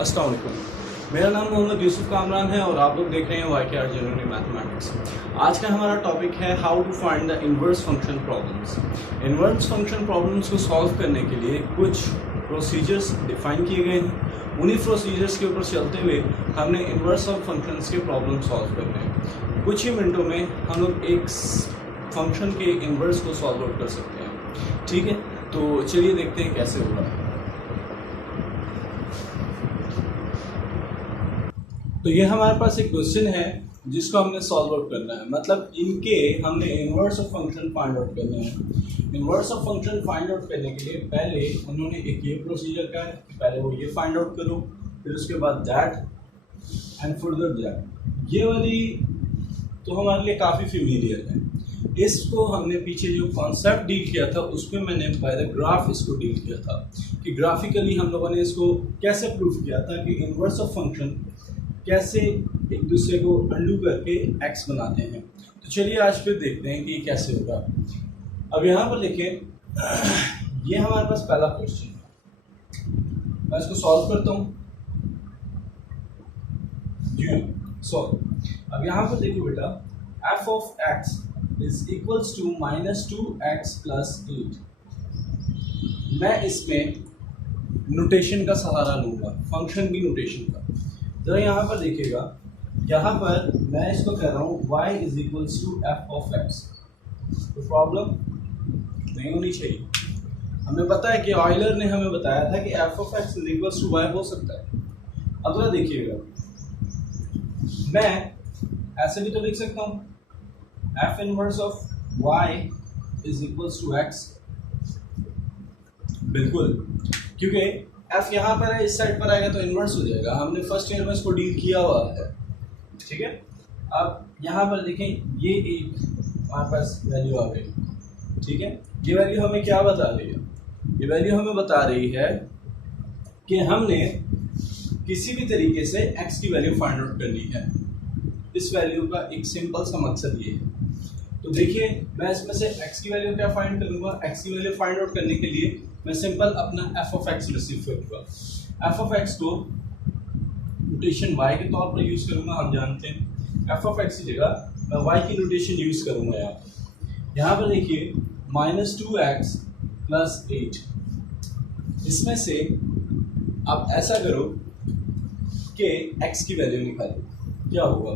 अस्सलाम वालेकुम। मेरा नाम मोहम्मद यूसुफ कामरान है और आप लोग देख रहे हैं YKR जेन्युइन मैथमेटिक्स। आज का हमारा टॉपिक है how to find the inverse function problems. Inverse function problems को सॉल्व करने के लिए कुछ प्रोसीजर्स डिफाइन किए गए हैं। उन्हीं प्रोसीजर्स के ऊपर चलते हुए हमने इन्वर्स ऑफ फंक्शंस के प्रॉब्लम सॉल्व करने हैं। कुछ ही मिनटों में हम लोग एक फंक्शन के इन्वर्स को सॉल्व आउट कर सकते हैं। ठीक है, तो चलिए देखते हैं कैसे होगा। तो ये हमारे पास एक क्वेश्चन है जिसको हमने सॉल्व आउट करना है, मतलब इनके हमने inverse of function find out करने हैं। Inverse of function find out करने के लिए पहले उन्होंने एक ये प्रोसीजर का है कि पहले वो ये फाइंड आउट करो, फिर उसके बाद दैट एंड फर्दर दैट। ये वाली तो हमारे लिए काफ़ी फेमिलियर है। इसको हमने पीछे जो कॉन्सेप्ट डील किया था उसमें मैंने बाय द ग्राफ इसको डील किया था कि ग्राफिकली हम लोगों ने इसको कैसे प्रूव किया था कि इन्वर्स ऑफ फंक्शन कैसे एक दूसरे को अंडू करके एक्स बनाते हैं। तो चलिए आज फिर देखते हैं कि कैसे होगा। अब यहाँ पर देखें, ये हमारे पास पहला क्वेश्चन है। मैं इसको सॉल्व करता हूँ जी। सॉल्व। अब यहाँ पर देखो बेटा, f of x is equals to -2x + 8। मैं इसमें नोटेशन का सहारा लूँगा, फंक्शन की नोटेशन का। तो यहाँ पर देखिएगा, यहाँ पर मैं इसको कह रहा हूँ y is equals to f of x। तो प्रॉब्लम नहीं होनी चाहिए। हमें पता है कि ऑयलर ने हमें बताया था कि f of x is equals to y हो सकता है। अब तो देखिएगा, मैं ऐसे भी तो लिख सकता हूँ f inverse of y is equals to x। बिल्कुल, क्योंकि f यहाँ पर है, इस साइड पर आएगा तो इन्वर्स हो जाएगा। हमने फर्स्ट ईयर में इसको डील किया हुआ है। ठीक है, अब यहाँ पर देखें, ये एक हमारे पास वैल्यू आ गई। ठीक है, ये वैल्यू हमें क्या बता रही है? ये वैल्यू हमें बता रही है कि हमने किसी भी तरीके से x की वैल्यू फाइंड आउट करनी है। इस वैल्यू का एक सिंपल सा मकसद ये है। तो देखिए, मैं इसमें से x की वैल्यू क्या फाइंड करूँगा? x की वैल्यू फाइंड आउट करने के लिए मैं सिंपल अपना f ऑफ x रिसीव करूँगा। f ऑफ x को नोटेशन y के तौर पर यूज़ करूँगा। हम जानते हैं f ऑफ x की जगह मैं y की नोटेशन यूज़ करूँगा। यहाँ पर देखिए, -2x + 8। इसमें से आप ऐसा करो कि x की वैल्यू निकालो। क्या होगा?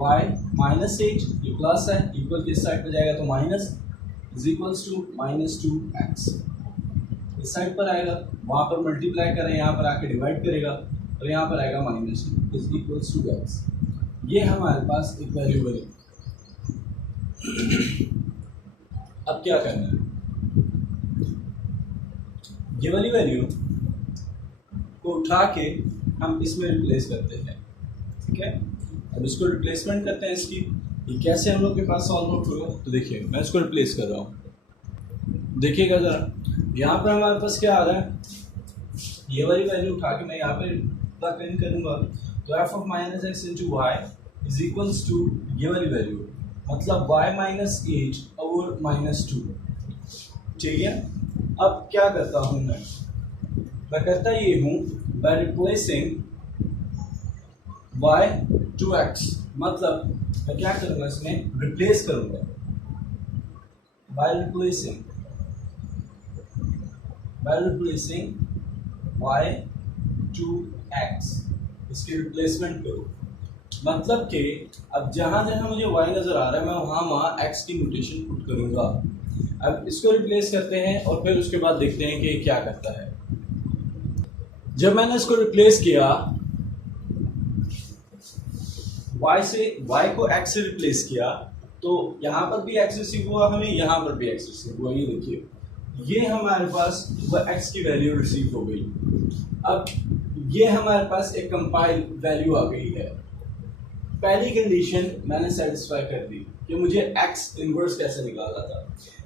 y -8, ये प्लस है, इक्वल किस साइड पर जाएगा तो minus, is equals to -2x। इस साइड पर आएगा, वहाँ पर मल्टीप्लाई करें, यहाँ पर आके डिवाइड करेगा और यहाँ पर आएगा -2 इज इक्वल्स टू x। ये हमारे पास एक वैल्यू बनी। अब क्या करना है? ये वाली वैल्यू को उठा के हम इसमें रिप्लेस करते हैं। ठीक है, अब इसको रिप्लेसमेंट करते हैं इसकी। ये कैसे हम लोग के पास सॉल्व आउट होगा? तो देखिए, मैं इसको रिप्लेस कर रहा हूँ। देखिएगा ज़रा, यहाँ पर हमारे पास क्या आ रहा है? ये वाली वैल्यू उठा के मैं यहाँ पे प्लग इन करूँगा तो f of -x into y is equals to ये वाली वैल्यू, मतलब y -8 और -2। ठीक है, अब क्या करता हूँ मैं करता ये हूँ by replacing y to x, मतलब मैं क्या करूँगा, इसमें रिप्लेस करूँगा by replacing y to x। इसकी रिप्लेसमेंट करो, मतलब कि अब जहाँ जहाँ मुझे y नज़र आ रहा है मैं वहाँ x की नोटेशन पुट करूँगा। अब इसको रिप्लेस करते हैं और फिर उसके बाद देखते हैं कि क्या करता है। जब मैंने इसको रिप्लेस किया, y को x से रिप्लेस किया, तो यहाँ पर भी x रिसीव हुआ हमें, यहाँ पर भी x रिसीव हुआ। ये देखिए, ये हमारे पास वो x की वैल्यू रिसीव हो गई। अब ये हमारे पास एक कंपाइल वैल्यू आ गई है। पहली कंडीशन मैंने सेटिस्फाई कर दी कि मुझे x इनवर्स कैसे निकालना था।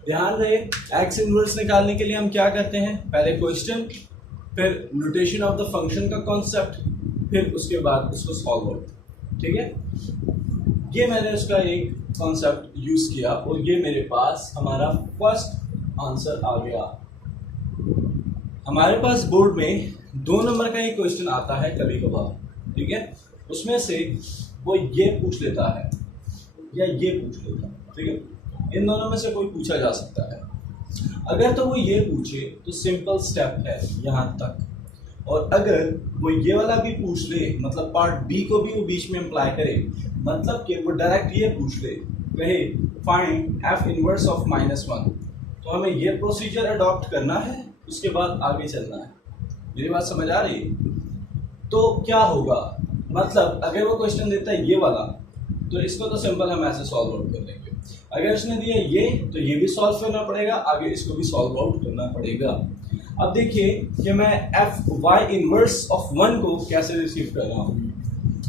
ध्यान रहे, x इनवर्स निकालने के लिए हम क्या करते हैं? पहले क्वेश्चन, फिर नोटेशन ऑफ द फंक्शन का कॉन्सेप्ट, फिर उसके बाद उसको सॉल्व आउट। ठीक है, ये मैंने उसका एक कॉन्सेप्ट यूज़ किया और ये मेरे पास हमारा फर्स्ट आंसर आ गया। हमारे पास बोर्ड में 2 नंबर का एक क्वेश्चन आता है कभी कभार, ठीक है। उसमें से वो ये पूछ लेता है या ये पूछ लेता है, ठीक है। इन दोनों में से कोई पूछा जा सकता है। अगर तो वो ये पूछे तो सिंपल स्टेप है यहाँ तक, और अगर वो ये वाला भी पूछ ले, मतलब पार्ट बी को भी वो बीच में अप्लाई करे, मतलब कि वो डायरेक्ट ये पूछ ले, कहे फाइंड एफ इनवर्स ऑफ -1, तो हमें ये प्रोसीजर अडॉप्ट करना है, उसके बाद आगे चलना है। मेरी बात समझ आ रही है? तो क्या होगा, मतलब अगर वो क्वेश्चन देता है ये वाला, तो इसको तो सिंपल हम ऐसे सॉल्व आउट कर लेंगे। अगर इसने दिया ये, तो ये भी सॉल्व करना पड़ेगा, आगे इसको भी सॉल्व आउट करना पड़ेगा। अब देखिए कि मैं एफ वाई इनवर्स ऑफ 1 को कैसे रिसीव कर रहा हूँ।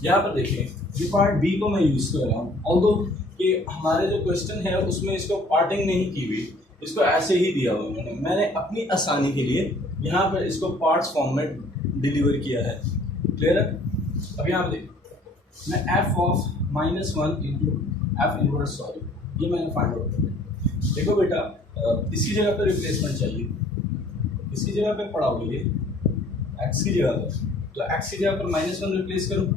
यहाँ पर देखिए ये पार्ट बी को मैं यूज कर रहा हूँ, ऑल्दो कि हमारे जो क्वेश्चन है उसमें इसको पार्टिंग नहीं की हुई, इसको ऐसे ही दिया हुआ मैंने अपनी आसानी के लिए यहाँ पर इसको पार्ट्स फॉर्म में डिलीवर किया है। क्लियर है? अब यहाँ पर देखिए मैं F of -1 into F inverse, sorry ये मैंने फाइंड आउट किया। देखो बेटा, इसकी जगह पर रिप्लेसमेंट चाहिए, इसकी जगह पे पढ़ाओगे ये एक्स की जगह पर, तो एक्स की जगह पर -1 रिप्लेस करूँ।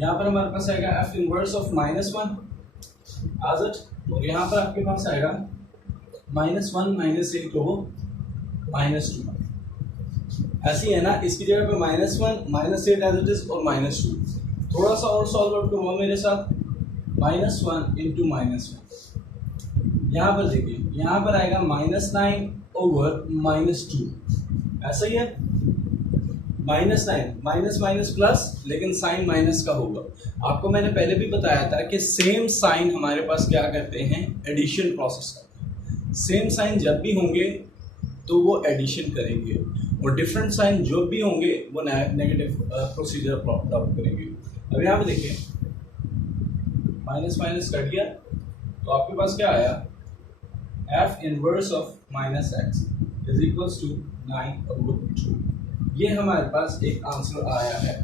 यहाँ पर हमारे पास आएगा एफ इनवर्स ऑफ -1 आज इट, और यहाँ पर आपके पास आएगा -1 -1 को -2। ऐसी है ना, इसकी जगह पे -1 -8 एज इट इज और -2। थोड़ा सा और सॉल्व आउट करूँगा मेरे साथ, -1 इंटू -1। यहाँ पर देखिए, यहाँ पर आएगा -9 ओवर -2, ऐसा ही है। -9 माइनस माइनस प्लस, लेकिन साइन माइनस का होगा। आपको मैंने पहले भी बताया था कि सेम साइन हमारे पास क्या करते हैं, एडिशन प्रोसेस करते हैं। सेम साइन जब भी होंगे तो वो एडिशन करेंगे, और डिफरेंट साइन जो भी होंगे वो नेगेटिव प्रोसीजर अडॉप्ट करेंगे। अब यहाँ पे देखिए माइनस माइनस कट गया, तो आपके पास क्या आया, F inverse of -x is equals to 9/2। ये हमारे पास एक आंसर आया है।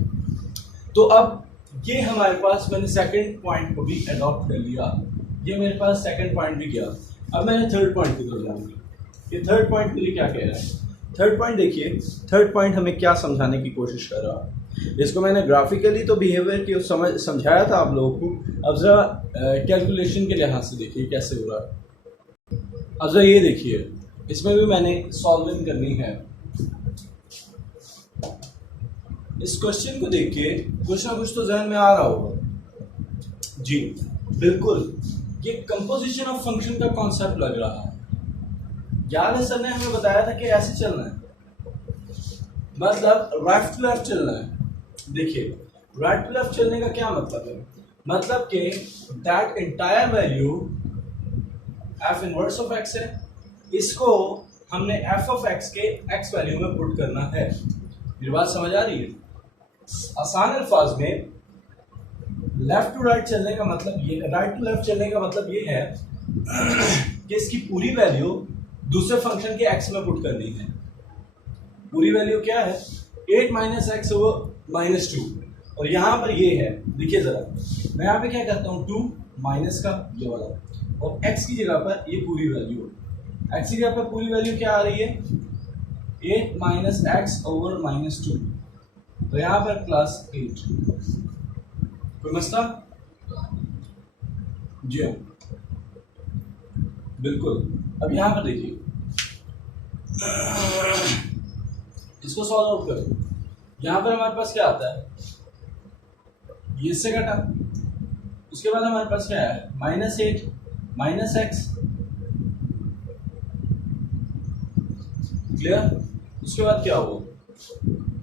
तो अब ये हमारे पास, मैंने सेकंड पॉइंट को भी अडॉप्ट कर लिया, ये मेरे पास सेकंड पॉइंट भी गया। अब मैंने थर्ड पॉइंट की तरफ जाऊंगी। ये थर्ड पॉइंट मुझे क्या कह रहा है? थर्ड पॉइंट देखिए, थर्ड पॉइंट हमें क्या समझाने की कोशिश कर रहा है। इसको मैंने ग्राफिकली तो बिहेवियर की समझाया था आप लोगों को। अब जरा कैलकुलेशन के लिहाज से देखिए कैसे हो रहा है। अब जरा ये देखिए, इसमें भी मैंने सॉल्विंग करनी है। इस क्वेश्चन को देख के कुछ ना कुछ तो जहन में आ रहा होगा जी, बिल्कुल। ये कंपोजिशन ऑफ फंक्शन का कॉन्सेप्ट लग रहा है। याद है सर ने हमें बताया था कि ऐसे चलना है, मतलब राइट टू लेफ्ट चलना है। देखिए राइट टू लेफ्ट चलने का क्या मतलब है, मतलब कि that entire value F inverse of X है, इसको हमने एफ ऑफ एक्स के एक्स वैल्यू में पुट करना है। मेरी बात समझ आ रही है? आसान अल्फाज में लेफ्ट टू राइट चलने का मतलब ये, राइट टू लेफ्ट चलने का मतलब ये है कि इसकी पूरी वैल्यू दूसरे फंक्शन के एक्स में पुट करनी है। पूरी वैल्यू क्या है, 8 - x ओवर -2, और यहाँ पर ये है। देखिए जरा, मैं यहाँ पे क्या करता हूँ, 2 माइनस का ये वाला, और x की जगह पर ये पूरी वैल्यू, x की जगह पर पूरी वैल्यू क्या आ रही है, 8 - x ओवर -2, तो यहाँ पर +8। कोई मसला? जी हाँ, बिल्कुल। अब यहाँ पर देखिए, इसको सॉल्व आउट करो। यहाँ पर हमारे पास क्या आता है, ये इससे घटा, उसके बाद हमारे पास क्या है, -8 - x, क्लियर? उसके बाद क्या होगा,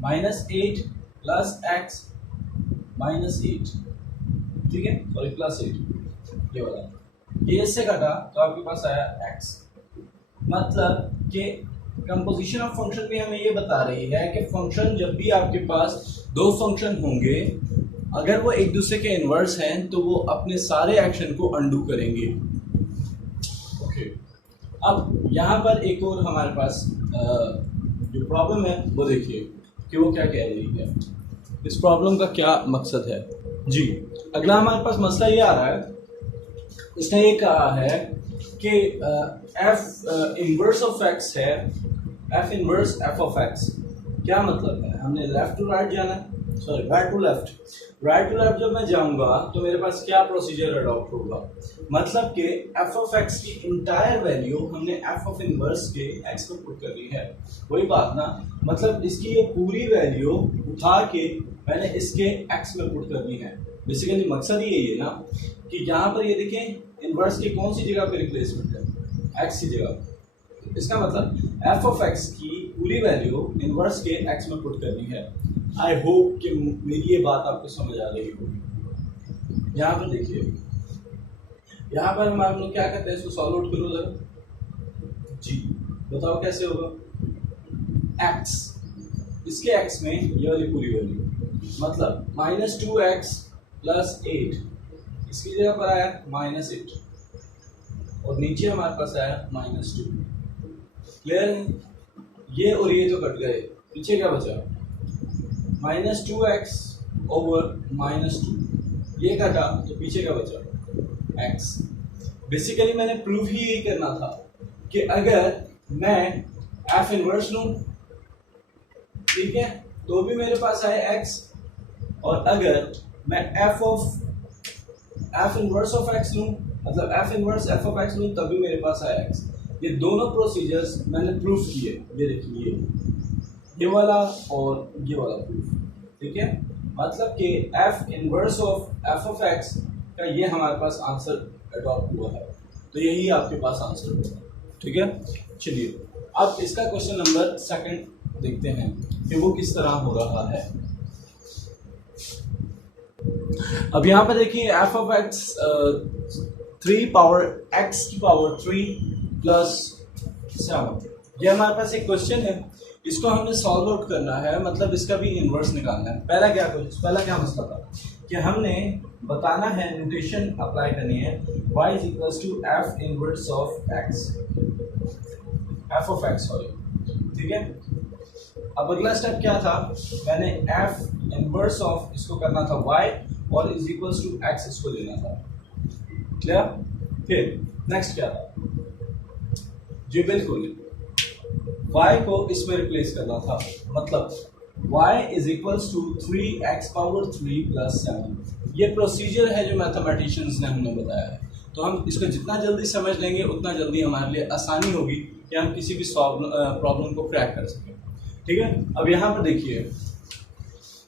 -8 + x -8, ठीक है, सॉरी +8, ये वाला, ये इससे घटा तो आपके पास आया x। मतलब कि कंपोजिशन ऑफ फंक्शन भी हमें ये बता रही है कि फंक्शन जब भी आपके पास दो फंक्शन होंगे, अगर वो एक दूसरे के इनवर्स हैं तो वो अपने सारे एक्शन को अंडू करेंगे। ओके, अब यहाँ पर एक और हमारे पास जो प्रॉब्लम है वो देखिए कि वो क्या कह रही है, इस प्रॉब्लम का क्या मकसद है जी। अगला हमारे पास मसला ये आ रहा है, इसने ये कहा है कि एफ इनवर्स ऑफ एक्स है F inverse F of X, क्या मतलब है, हमने लेफ्ट टू राइट जाना है, sorry right to left, right to left जब मैं जाऊंगा तो मेरे पास क्या प्रोसीजर अडॉप्ट होगा, मतलब कि एफ ऑफ एक्स की इंटायर वैल्यू हमने एफ ऑफ इनवर्स के एक्स में पुट करनी है, वही बात ना, मतलब इसकी ये पूरी वैल्यू उठा के मैंने इसके एक्स में पुट करनी है। बेसिकली मकसद ही यही है ना कि यहाँ पर ये देखें इनवर्स की कौन सी जगह पे रिप्लेसमेंट है, एक्स की जगह, इसका मतलब एफ ऑफ एक्स की पूरी वैल्यू इनवर्स के एक्स में पुट करनी है। आई होप कि मेरी ये बात आपको समझ आ रही होगी। यहाँ पर देखिए, यहाँ पर हम आप लोग क्या करते हैं, इसको सॉल्व आउट करो जरा जी, बताओ कैसे होगा। एक्स, इसके एक्स में ये वाली पूरी वैल्यू, मतलब -2x + 8, इसकी जगह पर आया -8 और नीचे हमारे पास आया -2। क्लियर है? ये और ये तो कट गए, पीछे क्या बचा, -2x ओवर -2, ये कटा तो पीछे क्या बचा, x। बेसिकली मैंने प्रूफ ही यही करना था कि अगर मैं एफ इनवर्स लूं, ठीक है, तो भी मेरे पास आए x, और अगर मैं एफ इनवर्स ऑफ x लूं, मतलब F inverse F of x लूं, तभी मेरे पास आए x। ये दोनों प्रोसीजर्स मैंने प्रूफ किए, ये देखिए ये वाला और ये वाला प्रूफ, ठीक है, मतलब कि F inverse of F of x का ये हमारे पास आंसर अडॉप्ट हुआ है, तो यही आपके पास आंसर होगा, ठीक है। चलिए अब इसका क्वेश्चन नंबर 2 देखते हैं कि वो किस तरह हो रहा है। अब यहाँ पर देखिए F of x 3 power x की पावर 3 + 7, ये हमारे पास एक क्वेश्चन है, इसको हमने सॉल्व आउट करना है, मतलब इसका भी इन्वर्स निकालना है। पहला क्या मसला था कि हमने बताना है, नोटेशन अप्लाई करनी है, y = f inverse of x, f of x, sorry, ठीक है। अब अगला स्टेप क्या था, मैंने f इनवर्स ऑफ इसको करना था y और = x इसको लेना था, क्लियर। फिर नेक्स्ट क्या था जी, बिल्कुल y को इसमें रिप्लेस करना था, मतलब y = 3x पावर 3 + 7। ये प्रोसीजर है जो मैथमेटिशियंस ने हमने बताया है, तो हम इसको जितना जल्दी समझ लेंगे उतना जल्दी हमारे लिए आसानी होगी कि हम किसी भी प्रॉब्लम को क्रैक कर सकें, ठीक है। अब यहाँ पर देखिए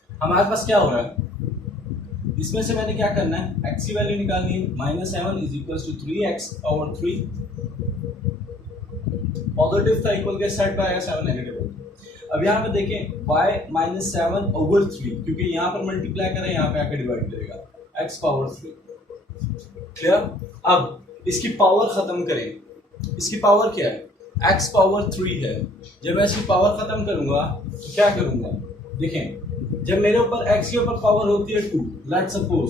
हमारे पास क्या हो रहा है, इसमें से मैंने क्या करना है, x की वैल्यू निकालनी है, -7 = 3x पावर 3, पॉजिटिव था, इक्वल के साइड पर आएगा 7 नेगेटिव। अब यहाँ पे देखें y -7/3, क्योंकि यहाँ पर मल्टीप्लाई करें, यहाँ पे आकर डिवाइड करेगा, x पावर 3, क्लियर। अब इसकी पावर खत्म करें, इसकी पावर क्या है, x पावर 3 है। जब मैं इसकी पावर खत्म करूंगा तो क्या करूंगा, देखें जब मेरे ऊपर x के ऊपर पावर होती है 2, लेट्स सपोज,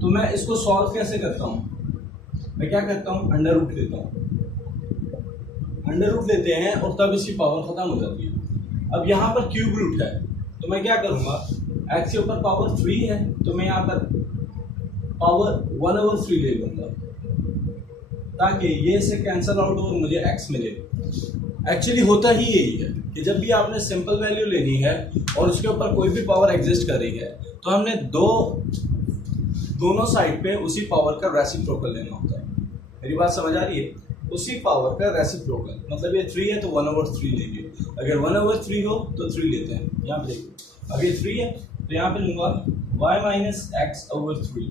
तो मैं इसको सॉल्व कैसे करता हूँ, मैं क्या करता हूँ, अंडर रूट लेता हूँ, अंडर रूट लेते हैं और तब इसकी पावर खत्म हो जाती है। अब यहाँ पर क्यूब रूट है, तो मैं क्या करूँगा, x के ऊपर पावर 3 है, तो मैं यहाँ पर पावर 1/3 ले लूँगा, ताकि ये से कैंसल आउट हो और मुझे x मिले। एक्चुअली होता ही यही है कि जब भी आपने सिंपल वैल्यू लेनी है और उसके ऊपर कोई भी पावर एग्जिस्ट कर रही है, तो हमने दोनों साइड पे उसी पावर का रेसिप्रोकल लेना होता है। मेरी बात समझ आ रही है, उसी पावर का रेसिप्रोकल, मतलब ये 3 है तो 1/3 लीजिए, अगर 1/3 हो तो 3 लेते हैं। यहाँ पे देखिए, अब ये 3 है तो यहाँ पे लूंगा y - x/3,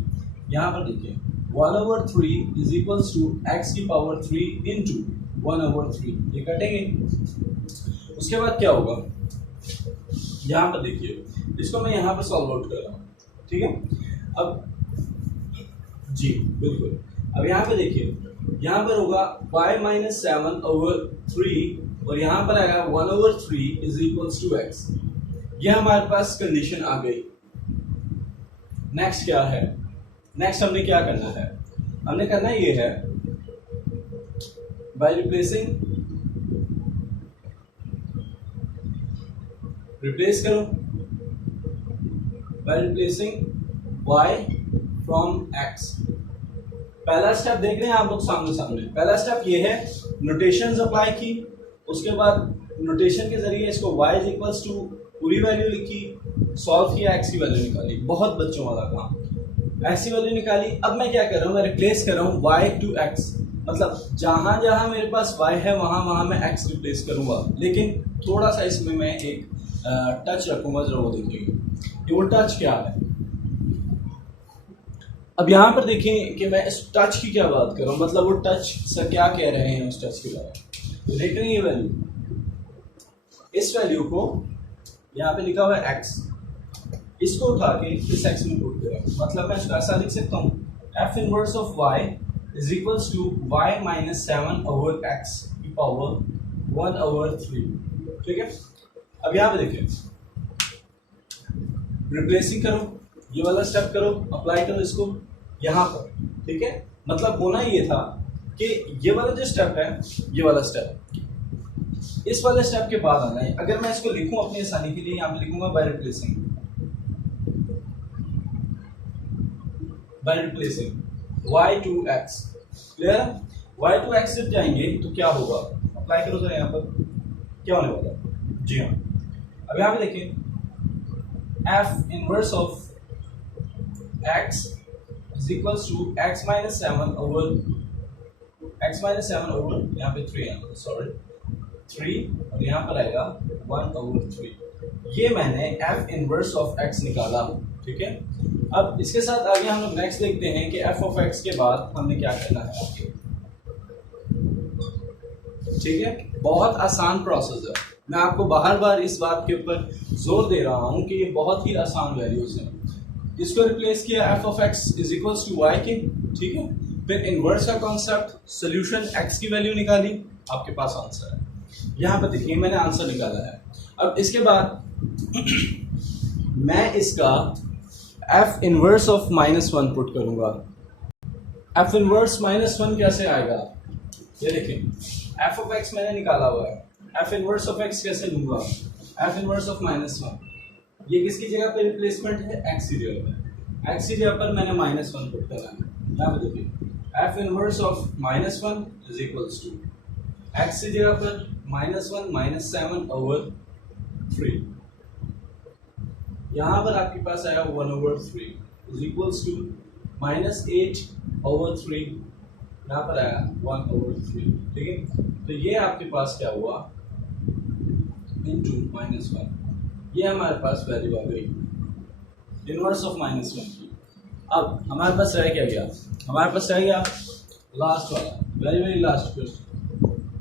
यहाँ पर देखिए 1/3 = x की पावर 3 इंटू 1/3, ये कटेंगे। उसके बाद क्या होगा, यहाँ पर देखिए, इसको मैं यहाँ पर सॉल्व आउट कर रहा हूँ, ठीक है। अब जी बिल्कुल, अब यहाँ पे देखिए, यहाँ पर होगा y - 7/3 और यहाँ पर आएगा 1/3 = x। ये हमारे पास कंडीशन आ गई। नेक्स्ट क्या है, नेक्स्ट हमने क्या करना है, हमने करना ये है, बाय रिप्लेस करो, bye replacing y from x। पहला स्टेप देख रहे हैं आप लोग सामने, पहला स्टेप ये है, नोटेशंस अप्लाई की, उसके बाद नोटेशन के जरिए इसको y इज इक्वल्स टू पूरी वैल्यू लिखी, सॉल्व किया, x की वैल्यू निकाली। बहुत बच्चों वाला काम। x की वैल्यू निकाली। अब मैं क्या कर रहा हूँ, मैं रिप्लेस कर रहा हूँ y टू x, मतलब जहां जहां मेरे पास y है वहां वहां मैं x रिप्लेस करूंगा, लेकिन थोड़ा सा इसमें मैं एक टच रखूंगा, जरा वो देखिएगा। वो टच क्या है, अब यहाँ पर देखें कि मैं इस टच की क्या बात कर रहा हूँ, मतलब वो टच से क्या कह रहे हैं उस टच के बारे में। तो देख रहे हैं ये वैल्यू, इस वैल्यू को यहाँ पे लिखा हुआ है x, इसको उठा के इस x में पुट करें, मतलब मैं इसको ऐसा लिख सकता हूँ f inverse of y is equals to y minus 7 over x की पावर 1/3। ठीक है, अब यहाँ पे देखिए, रिप्लेसिंग करो, ये वाला स्टेप करो, अप्लाई करो इसको यहाँ पर। ठीक है, मतलब होना ये था कि ये वाला जो स्टेप है, ये वाला स्टेप इस वाले स्टेप के बाद आना है। अगर मैं इसको लिखूं अपनी आसानी के लिए, यहाँ पे लिखूंगा by replacing y to x। Clear है, y टू x जब जाएंगे तो क्या होगा, अप्लाई करो जरा यहाँ पर, क्या होने वाला है। जी हाँ, अब यहाँ पे देखिए, f inverse of x is equals to x minus 7 over यहाँ पे 3 है, सॉरी 3, और यहाँ पर आएगा 1/3। ये मैंने f इनवर्स ऑफ x निकाला। ठीक है, अब इसके साथ आगे हम लोग नेक्स्ट देखते हैं कि f ऑफ x के बाद हमने क्या करना है आपके। ठीक है, बहुत आसान प्रोसेस है, मैं आपको बार बार इस बात के ऊपर जोर दे रहा हूं कि ये बहुत ही आसान वैल्यूज हैं। इसको रिप्लेस किया f of x is equals to y के। ठीक है, फिर इनवर्स का कॉन्सेप्ट, सोल्यूशन, x की वैल्यू निकाली, आपके पास आंसर है। यहाँ पर देखिए मैंने आंसर निकाला है। अब इसके बाद मैं इसका f इनवर्स ऑफ -1 पुट करूंगा। f इनवर्स -1 कैसे आएगा, ये देखें, f ऑफ x मैंने निकाला हुआ है, f इनवर्स ऑफ x कैसे लूंगा, f इनवर्स ऑफ -1, ये किसकी जगह पे रिप्लेसमेंट है, x की जगह पे, x की जगह पर मैंने -1 पुट करना है। यहाँ पे देखिए, f inverse of -1 is equals to x की जगह पर -1 माइनस 7/3, यहाँ पर आपके पास आया 1/3 इज इक्वल्स टू -8/3, यहाँ पर आया 1/3। ठीक है, तो ये आपके पास क्या हुआ, इंटू -1, ये हमारे पास वैल्यू आ गई इनवर्स ऑफ -1 की। अब हमारे पास रह क्या गया, हमारे पास रह गया लास्ट वाला, वेरी लास्ट क्वेश्चन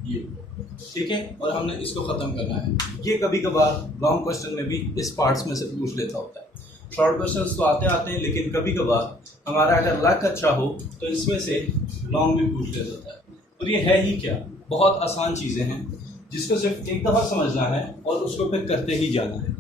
ये। ठीक है, और हमने इसको खत्म करना है। ये कभी कभार लॉन्ग क्वेश्चन में भी इस पार्ट्स में से पूछ लेता होता है। शॉर्ट क्वेश्चंस तो आते हैं, लेकिन कभी कभार हमारा अगर लक अच्छा हो तो इसमें से लॉन्ग भी पूछ ले जाता है। और ये है ही क्या, बहुत आसान चीज़ें हैं जिसको सिर्फ एक दफ़ा समझना है और उसको फिर करते ही जाना है।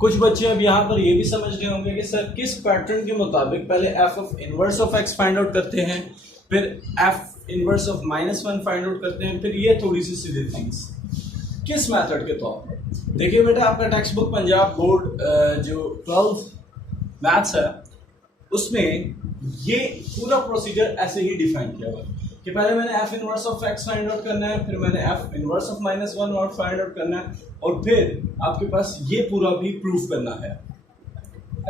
कुछ बच्चे अब यहाँ पर ये भी समझ रहे होंगे कि सर किस पैटर्न के मुताबिक पहले f of inverse of x find out करते हैं, फिर f inverse of -1 find out करते हैं, फिर ये थोड़ी सी सीधी थिंग्स किस मेथड के तौर पर। देखिए बेटा, आपका टेक्स्ट बुक पंजाब बोर्ड जो 12th मैथ्स है उसमें ये पूरा प्रोसीजर ऐसे ही डिफाइन किया हुआ है कि पहले मैंने f inverse of x find out करना है, फिर मैंने f इनवर्स ऑफ -1 और फाइंड आउट करना है, और फिर आपके पास ये पूरा भी प्रूफ करना है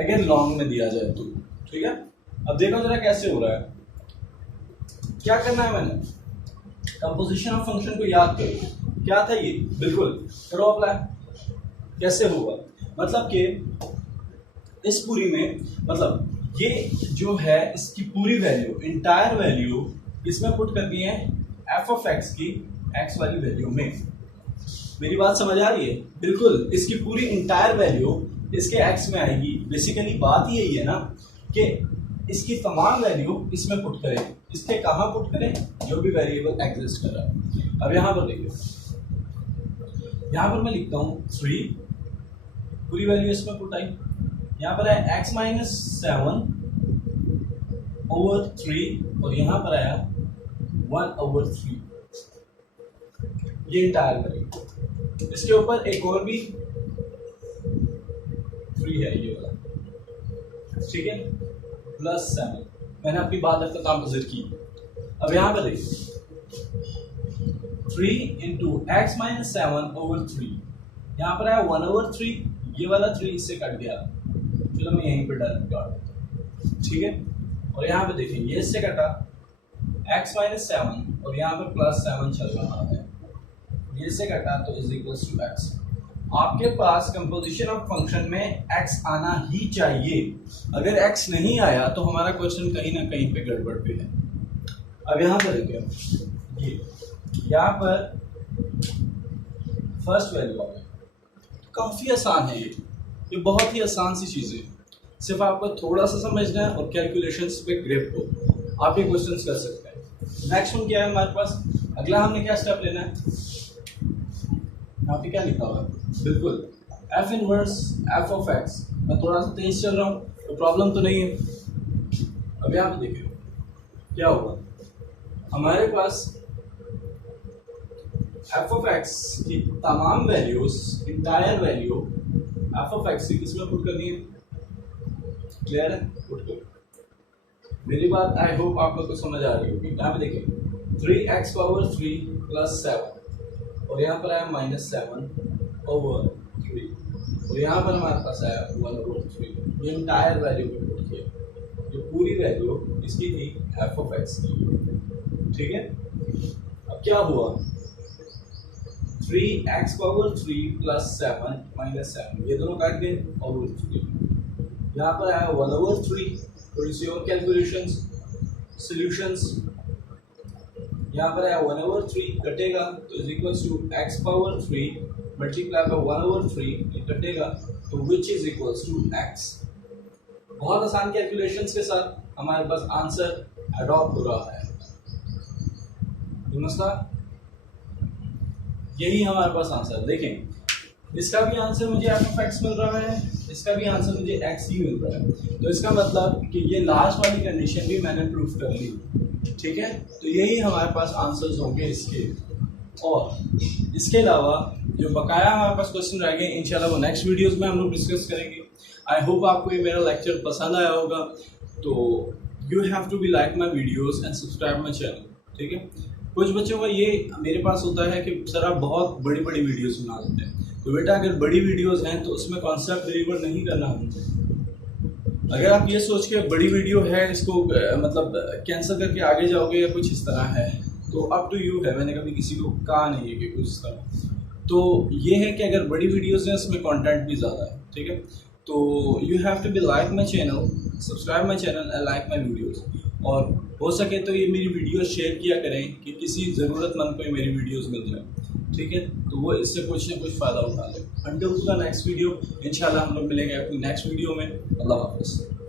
अगर लॉन्ग में दिया जाए तो। ठीक है, अब देखो जरा कैसे हो रहा है, क्या करना है मैंने, कंपोजिशन ऑफ फंक्शन को याद करो, क्या था ये, बिल्कुल करो अप्लाई। कैसे होगा, मतलब कि इस पूरी में, मतलब ये जो है इसकी पूरी वैल्यू, इंटायर वैल्यू इसमें पुट करनी है f ऑफ x की x वाली वैल्यू में। मेरी बात समझ आ रही है, बिल्कुल इसकी पूरी इंटायर वैल्यू इसके x में आएगी। बेसिकली बात यही है ना कि इसकी तमाम वैल्यू इसमें पुट करें, इसके कहाँ पुट करें, जो भी वेरिएबल एग्जिस्ट कर रहा है। अब यहाँ पर देखिए, यहाँ पर मैं लिखता हूँ 3, पूरी वैल्यू इसमें पुट आई, यहाँ पर है x माइनस 7/3 और यहाँ पर आया 1/3, ये इंटायर वैल्यू। इसके ऊपर एक और भी 3 है ये वाला, ठीक है, +7। मैंने अपनी बात अख्ताम की। अब यहाँ पर देखिए 3 इंटू एक्स माइनस 7 ओवर 3। यहाँ पर आया 1/3, ये वाला 3 इससे कट गया, चलो मैं यहीं पर डायरेक्ट काट देता हूँ, ठीक है। और यहाँ पे देखें ये इससे कटा x माइनस 7 और यहाँ पर प्लस 7 चल रहा है, ये से कटा तो इज इक्वल्स टू x। आपके पास कंपोजिशन ऑफ फंक्शन में x आना ही चाहिए, अगर x नहीं आया तो हमारा क्वेश्चन कहीं ना कहीं पे गड़बड़ पे है। अब यहाँ पर देखिए ये यहाँ पर फर्स्ट वैल्यू आ गई, काफ़ी आसान है ये बहुत ही आसान सी चीज़ है, सिर्फ आपको थोड़ा सा समझना है और कैलकुलेशंस पे ग्रिप हो, आप ये क्वेश्चंस कर सकते हैं। नेक्स्ट वन क्या है हमारे पास, अगला हमने क्या स्टेप लेना है, यहाँ पे क्या लिखा हुआ है, बिल्कुल f inverse f of x। मैं थोड़ा सा तेज चल रहा हूँ तो प्रॉब्लम तो नहीं है। अब यहाँ पे देखिए क्या होगा, हमारे पास f ऑफ x की तमाम values, entire value f of x की किसमें पुट करनी है, क्लियर है, पुट करो। मेरी बात आई होप आपको तो समझ आ रही होगी। यहाँ पे देखिए 3x पावर 3 प्लस 7 और यहाँ पर आया माइनस 7 ओवर 3 और यहाँ पर हमारे पास आया 1/3। ये इंटायर वैल्यू में पुट किया, जो पूरी वैल्यू इसकी थी f ऑफ x की, ठीक है। अब क्या हुआ, 3x पावर 3 प्लस 7 माइनस 7, ये दोनों काट गए और 3, यहाँ पर आया 1/3। थोड़ी सी और कैलकुलेशंस सॉल्यूशंस, यहाँ पर आया 1/3 कटेगा तो is equals to x power 3 multiply by 1/3, ये कटेगा तो which is equals to x। बहुत आसान कैलकुलेशंस के साथ हमारे पास आंसर अडॉप्ट हो रहा है, मसला यही हमारे पास आंसर। देखें इसका भी आंसर मुझे f ऑफ x मिल रहा है, इसका भी आंसर मुझे x ही मिल रहा है, तो इसका मतलब कि ये लास्ट वाली कंडीशन भी मैंने प्रूफ कर ली, ठीक है। तो यही हमारे पास आंसर्स होंगे इसके, और इसके अलावा जो बकाया हमारे पास क्वेश्चन रह गए इंशाल्लाह वो नेक्स्ट वीडियोस में हम लोग डिस्कस करेंगे। आई होप आपको ये मेरा लेक्चर पसंद आया होगा, तो you have to be like my videos and subscribe my channel, ठीक है। कुछ बच्चों का ये मेरे पास होता है कि सर आप बहुत बड़ी बड़ी वीडियोस बना देते हैं, तो बेटा अगर बड़ी वीडियोस हैं तो उसमें कॉन्सेप्ट डिलीवर नहीं करना होता। अगर आप ये सोच के बड़ी वीडियो है इसको मतलब कैंसिल करके आगे जाओगे या कुछ इस तरह है तो अप टू यू है, मैंने कभी किसी को कहा नहीं है कि कुछ इस तरह। तो ये है कि अगर बड़ी वीडियोस हैं इसमें कंटेंट भी ज़्यादा है, ठीक है। तो you have to be like my channel, subscribe my channel and like my videos, और हो सके तो ये मेरी वीडियो शेयर किया करें कि किसी ज़रूरतमंद को मेरी वीडियोस मिल जाए, ठीक है। तो वो इससे कुछ ना कुछ फ़ायदा उठा ले। अंटिल द नेक्स्ट वीडियो, इंशाल्लाह हम लोग मिलेंगे अपनी नेक्स्ट वीडियो में। अल्लाह हाफ़िज़।